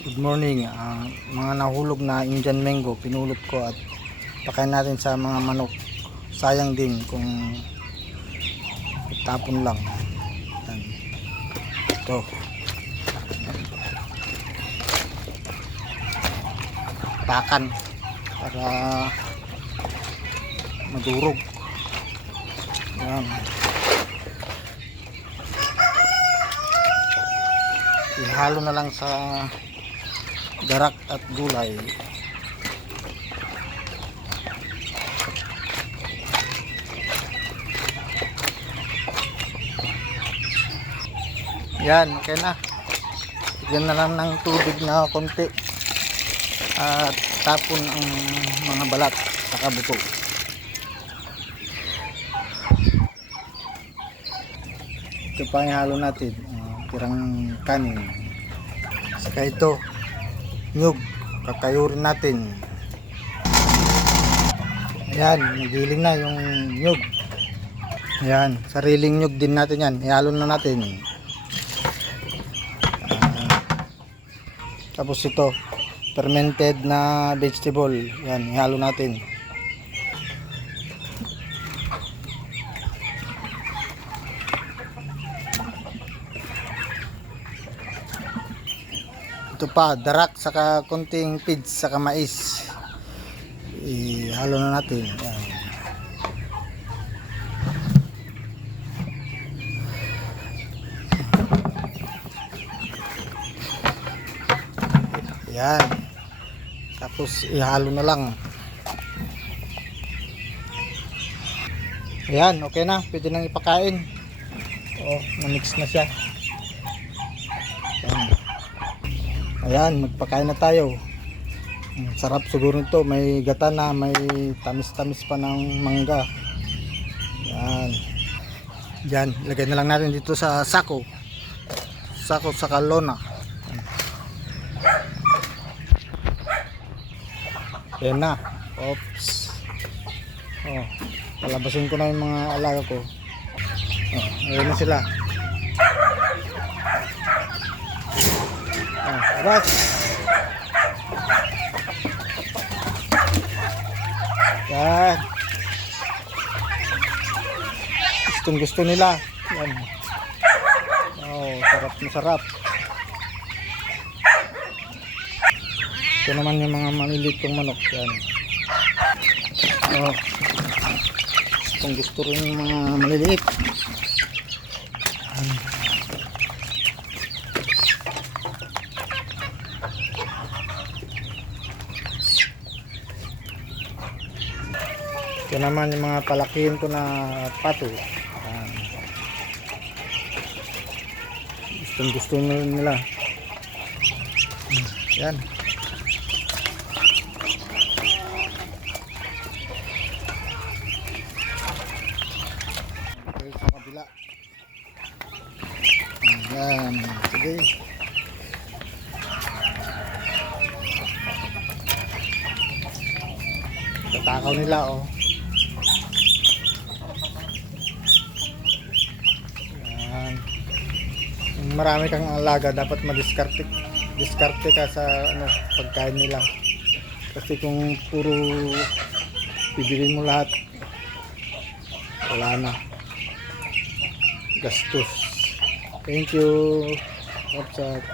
Good morning. Mga nahulog na Indian mango, pinulot ko at pakain natin sa mga manok. Sayang din kung tapon lang. Yan. Ito. Pakan para madurog. Yan. Ihalo na lang sa darak at gulay. Yan, okay na. Bigyan na lang ng tubig na konti at tapon ang mga balat sa buto. Ito pa ihalo natin, tirang kanin. Saka ito nyug, kakayurin natin. Ayan, nagiling na yung nyug. Ayan, sariling nyug din natin yan. Ihalo na natin. Tapos ito, fermented na vegetable. Yan, ihalo natin. Ito pa, darak saka konting feeds saka mais. Ihalo na natin. Yan. Yan. Tapos ihalo na lang. Ayan, okay na. Pwede nang ipakain. Oh, na-mix na siya. Yan. Ayan, magpakain na tayo. Sarap siguro nito. May gata na, may tamis-tamis pa ng mangga. Yan. Yan, lagay na lang natin dito sa sako. Sako sa kalona. Yan na. Oops. Oh, palabasin ko na yung mga alaga ko. Oh, ayan na sila. Oh, labas. Yan. Gustong gusto nila. Yan. Oh, sarap na sarap. Ito naman yung mga maliliit kong manok. Yan. Oh. Kung gusto rin yung mga maliliit. Yan. Ito naman yung mga palakihin ko na pato. Yan. Gustong gusto nila. Yan. Sa kabila. Ayan. Sige. Tatakaw nila oh. Ayan. Kung marami kang alaga dapat madiskarte ka sa pagkain nila. Kasi kung puro bibilin mo lahat, wala na. Gastos. Thank you. What's up?